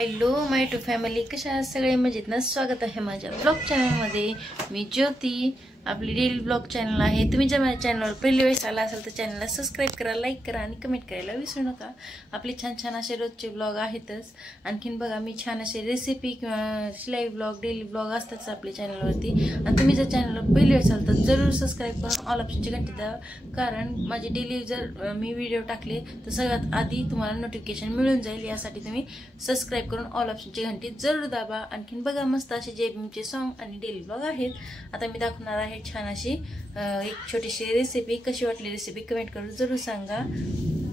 Hello my to family, कशा आहात सगळे? मजेत ना? स्वागत आहे माझ्या ब्लॉग चॅनलमध्ये. मी ज्योती, आपली डेली ब्लॉग चॅनल आहे. तुम्ही जर माझ्या चॅनलवर पहिली वेळेस आला असाल तर चॅनलला सबस्क्राईब करा, लाईक करा आणि कमेंट करायला विसरू नका. आपले छान छान असे रोजचे ब्लॉग आहेतच. आणखीन बघा, मी छान असे रेसिपी किंवा शिलाई ब्लॉग, डेली ब्लॉग असतातच आपल्या चॅनलवरती. आणि तुम्ही जर चॅनलवर पहिली वेळेस आल तर जरूर सबस्क्राईब करून ऑल ऑप्शनची घंटी द्यावा, कारण माझे डेली जर मी व्हिडिओ टाकले तर सगळ्यात आधी तुम्हाला नोटिफिकेशन मिळून जाईल. यासाठी तुम्ही सबस्क्राईब करून ऑल ऑप्शनची घंटी जरूर दाबा. आणखीन बघा, मस्त असे जेबीमचे सॉन्ग आणि डेली ब्लॉग आहेत. आता मी दाखवणार आहे छान अशी एक छोटीशी रेसिपी. कशी वाटली रेसिपी कमेंट करून जरूर सांगा.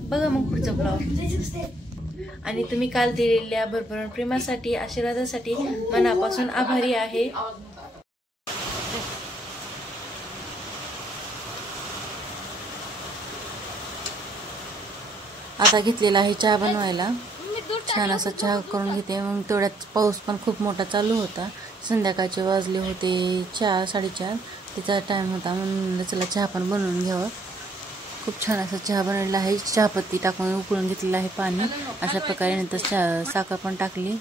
बघा मग पुढचा ब्लॉग. आणि तुम्ही काल दिलेल्या भरभरून प्रेमासाठी, आशीर्वादासाठी मनापासून आभारी आहे. आता घेतलेला आहे चहा बनवायला. छान असा चहा करून घेते. मग तेवढ्यात पाऊस पण खूप मोठा चालू होता. संध्याकाळचे वाजले होते 4, 4:30. त्याचा टाइम होता, म्हणून चला चहा पण बनवून घ्यावं. खूप छान असा चहा बनवलेला आहे. चहापत्ती टाकून उकळून घेतलेलं आहे पाणी. अशा प्रकारे नंतर साखर पण टाकली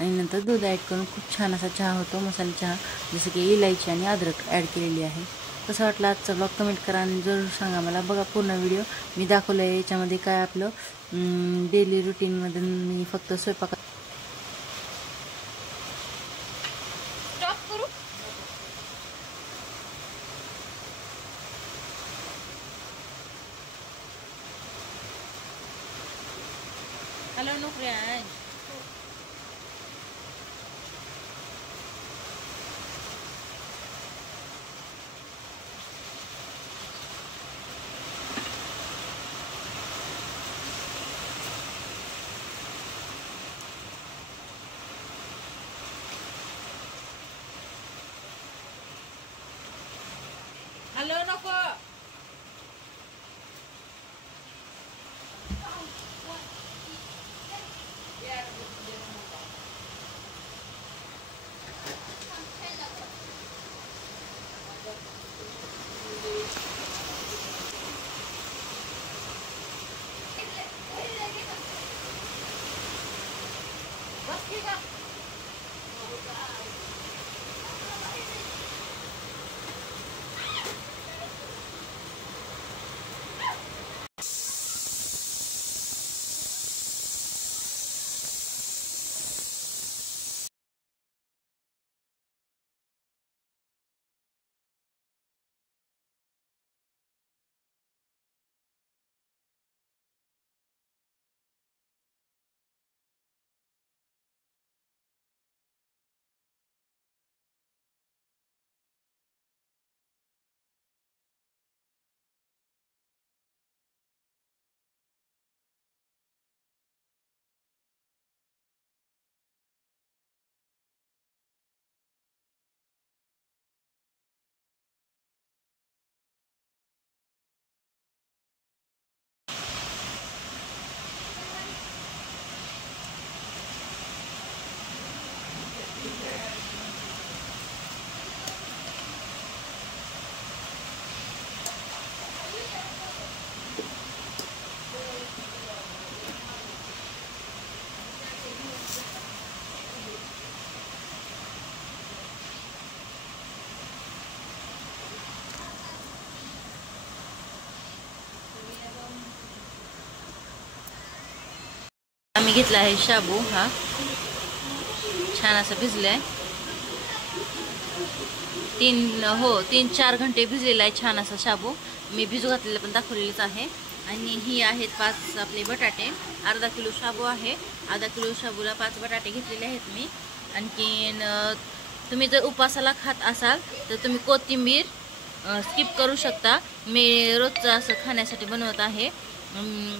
आणि नंतर दूध ॲड करून खूप छान असा चहा होतो. मसाला चहा, जसं की इलायची आणि अद्रक ॲड केलेली आहे. कसं वाटलं आजचा ब्लॉग कमेंट करा आणि जरूर सांगा मला. बघा पूर्ण व्हिडिओ मी दाखवलं आहे. याच्यामध्ये काय आपलं डेली रुटीनमध्ये मी फक्त स्वयंपाक हॅलो नोकरी. हॅलो नको. आम्ही घेतला आहे शाबू. हा छान असं भिजलाय. 3-4 घंटे भिजलेला आहे छान असा शाबू. मी भिजू घातलेला पण दाखवलेलंच आहे. आणि ही आहेत 5 आपले बटाटे. अर्धा किलो शाबू आहे. अर्धा किलो शाबूला 5 बटाटे घेतलेले आहेत मी. आणखीन तुम्ही जर उपासाला खात असाल तर तुम्ही कोथिंबीर स्किप करू शकता. मी रोजचं असं खाण्यासाठी बनवत आहे.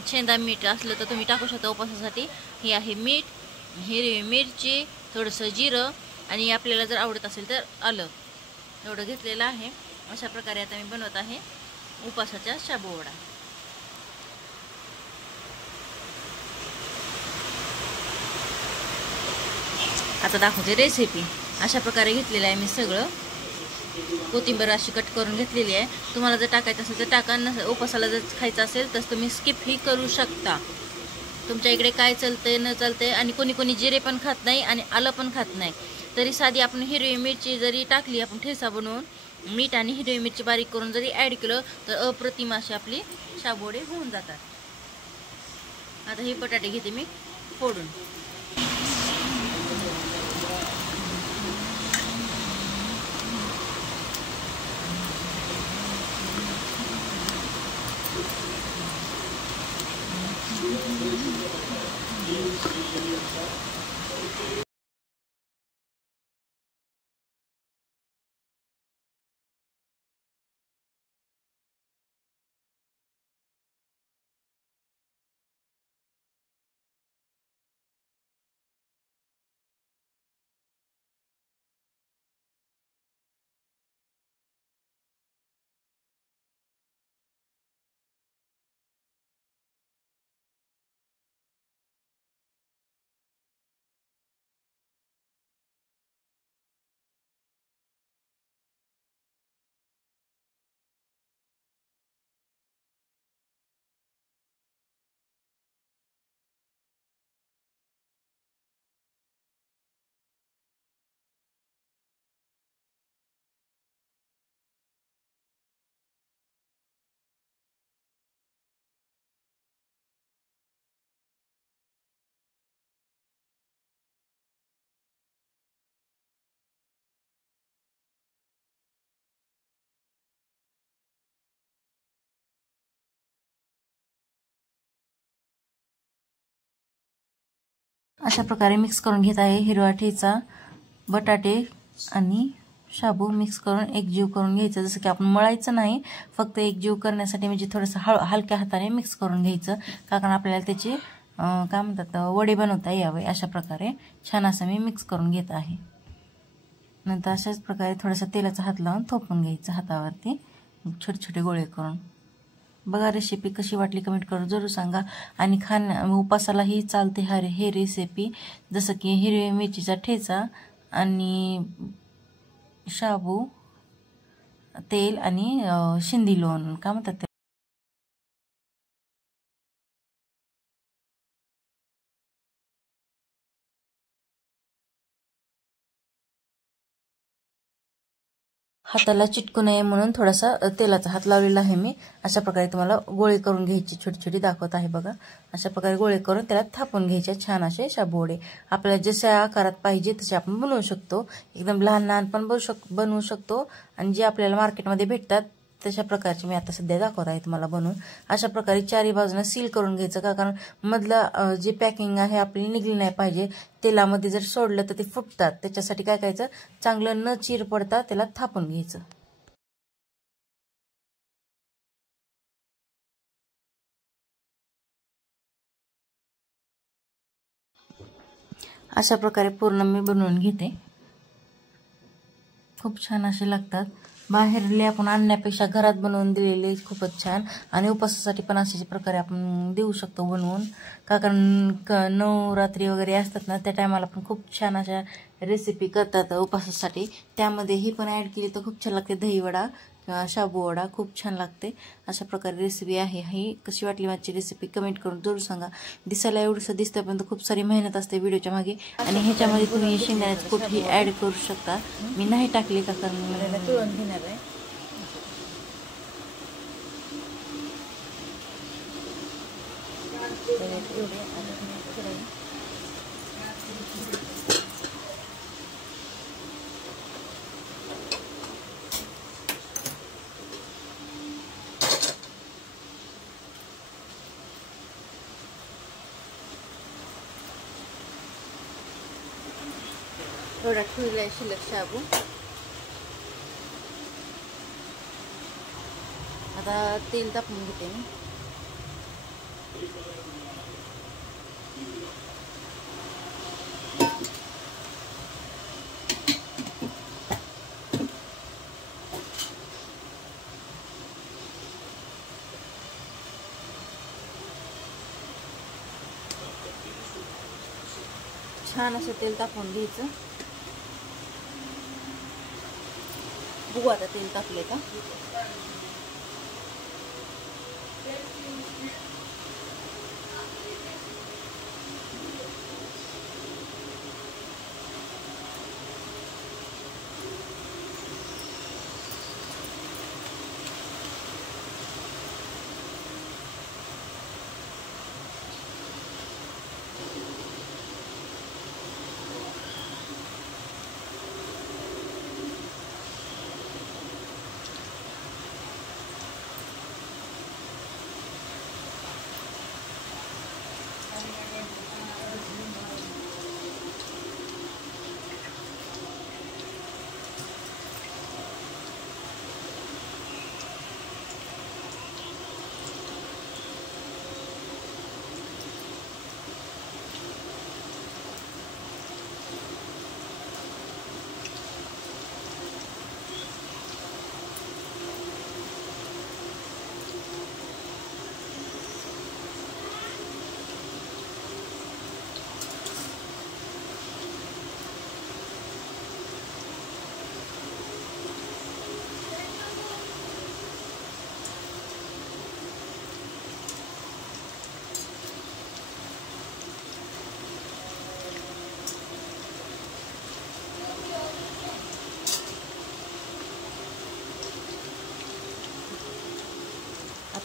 शेंदा मीठ असलं तर तुम्ही टाकू शकता उपासासाठी. हे आहे मीठ, हिरवी मिरची, थोडंसं जिरं आणि आपल्याला जर आवडत असेल तर आलं, एवढं घेतलेलं आहे. अशा प्रकारे आता मी बनवत आहे उपासाचा शाबू वडा. आता दाखवते रेसिपी. अशा प्रकारे घेतलेलं आहे मी सगळं. कोथिंबीर अशी कट करून घेतलेली आहे. तुम्हाला जर टाकायचं असेल तर टाका, उपासाला जर खायचं असेल तर तुम्ही स्किप ही करू शकता. तुमच्या इकडे काय चालतंय न चालतंय. आणि कोणी कोणी जिरे पण खात नाही आणि आलं पण खात नाही. तरी साधी आपण हिरवी मिरची जरी टाकली, आपण ठेचा बनवून मीठ आणि हिरवी मिरची बारीक करून जरी ॲड केलं तर अप्रतिम अशी आपली शाबूवडे होऊन जातात. आता हे बटाटे घेते मी फोडून. अशा प्रकारे मिक्स करून घेत आहे. हिरवा ठेचा, बटाटे आणि शाबू मिक्स करून एकजीव करून घ्यायचं. जसं की आपण मळायचं नाही, फक्त एकजीव करण्यासाठी म्हणजे थोडंसं हलक्या हाताने मिक्स करून घ्यायचं. कारण आपल्याला त्याचे काय म्हणतात वडे बनवता यावे. अशा प्रकारे छान असं मी मिक्स करून घेत आहे. नंतर अशाच प्रकारे थोडासा तेलाचा हात लावून थोपून घ्यायचं हातावरती छोटे छोटे गोळे करून. बघा रेसिपी कशी वाटली कमेंट करून जरूर सांगा. आणि उपासालाही चालते हे रेसिपी. जसं की हिरवी मिरचीचा ठेचा आणि शाबू, तेल आणि शिंदी लोण काय म्हणतात ते. हाताला चिटकू नये म्हणून थोडासा तेलाचा हात लावलेला आहे मी. अशा प्रकारे तुम्हाला गोळे करून घ्यायची, छोटी छोटी दाखवत आहे बघा. अशा प्रकारे गोळे करून त्याला थापून घ्यायचे छान असे शाबूवडे. आपल्याला जशा आकारात पाहिजे तसे आपण बनवू शकतो. एकदम लहान लहान पण बनवू शकतो आणि जे आपल्याला मार्केटमध्ये भेटतात तशा प्रकारचे मी आता सध्या दाखवत आहे तुम्हाला बनवून. अशा प्रकारे चारी बाजूने सील करून घ्यायचं. का कारण मधलं जे पॅकिंग आहे आपली निघली नाही पाहिजे. तेलामध्ये जर सोडलं तर ते फुटतात. त्याच्यासाठी काय करायचं, चांगलं न चीर पडता त्याला थापून घ्यायचं. अशा प्रकारे पूर्ण मी बनवून घेते. खूप छान असे लागतात. बाहेरले आपण आणण्यापेक्षा घरात बनवून दिलेले खूपच छान. आणि उपवासासाठी पण अशाच प्रकारे आपण देऊ शकतो बनवून. का कारण नवरात्री वगैरे असतात ना, त्या टायमाला पण खूप छान अशा रेसिपी करतात उपवासासाठी. त्यामध्ये ही पण ॲड केली तर खूप छान लागते. दहीवडा किंवा शाबू वडा खूप छान लागते. अशा प्रकारे रेसिपी आहे. ही कशी वाटली माझी रेसिपी कमेंट करून जरूर सांगा. दिसायला एवढंसं दिसतं पण खूप सारी मेहनत असते व्हिडिओच्या मागे. आणि ह्याच्यामध्ये तुम्ही शेंगदाण्याचं कूटही ॲड करू शकता. मी नाही टाकले का कारण तुळून घेणार आहे. थोडा ठेवला शिल्लक शाबू. आता तेल तापवून घेते मी. छान असं तेल तापवून घ्यायचं. बघू आता तेल तापले का.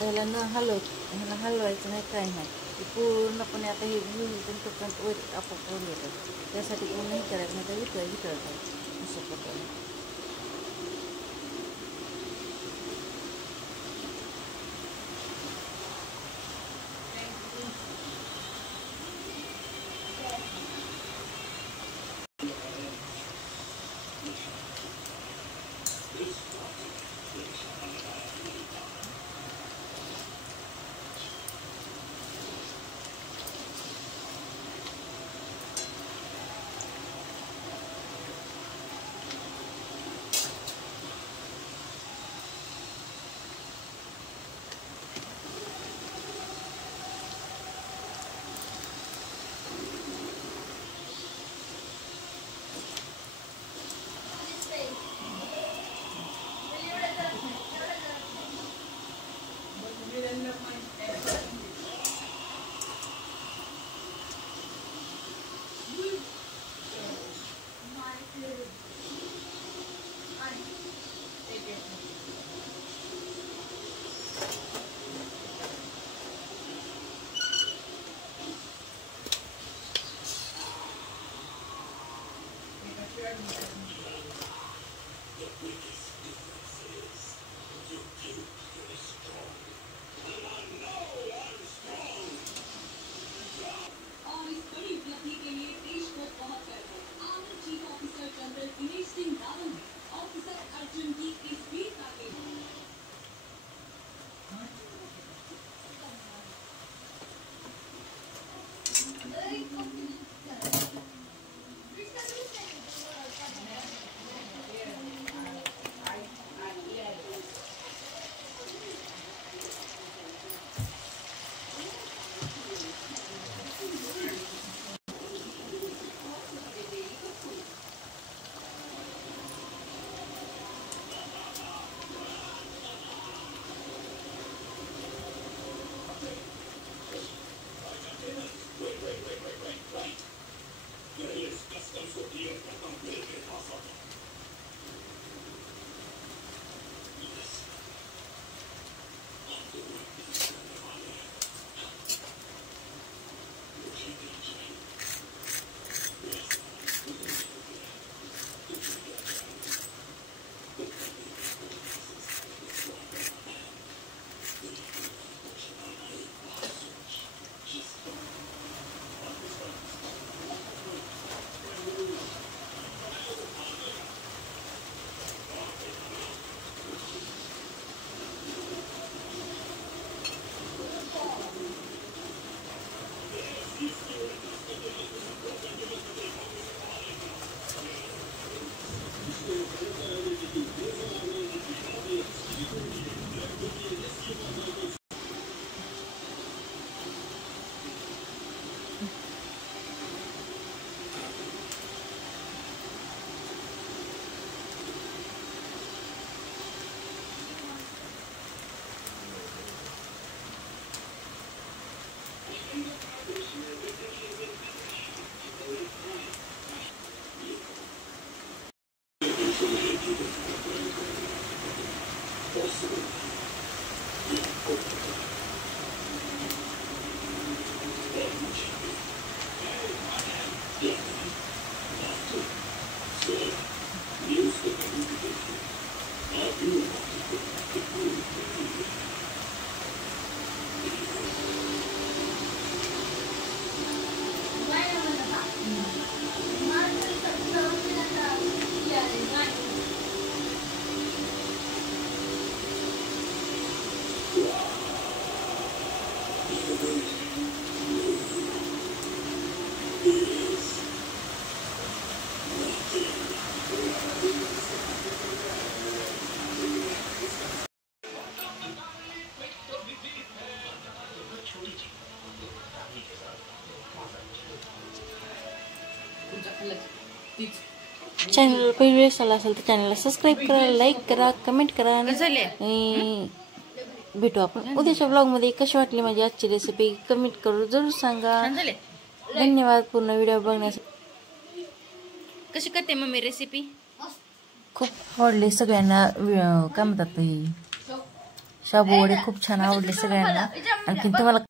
ह्याला ह्याला हलवायचं नाही, काय नाही. पूर्णपणे आता हे वर आपोआप वर येतात. त्यासाठी पूर्ण हे करायचं नाही, तर वितळत आहे अशा प्रकारे. चॅनल पहिली वेळेस आला असेल तर चॅनलला सबस्क्राईब करा, लाईक करा, कमेंट करा. भेटू आपण उद्याच्या ब्लॉगमध्ये. कशी वाटली माझी आजची रेसिपी कमेंट करून जरूर सांगा. धन्यवाद पूर्ण व्हिडिओ बघण्यासाठी. कशी करते मम्मी रेसिपी? खूप आवडली सगळ्यांना. काय म्हणतात शाबू वडे खूप छान आवडले सगळ्यांना. आणखी तुम्हाला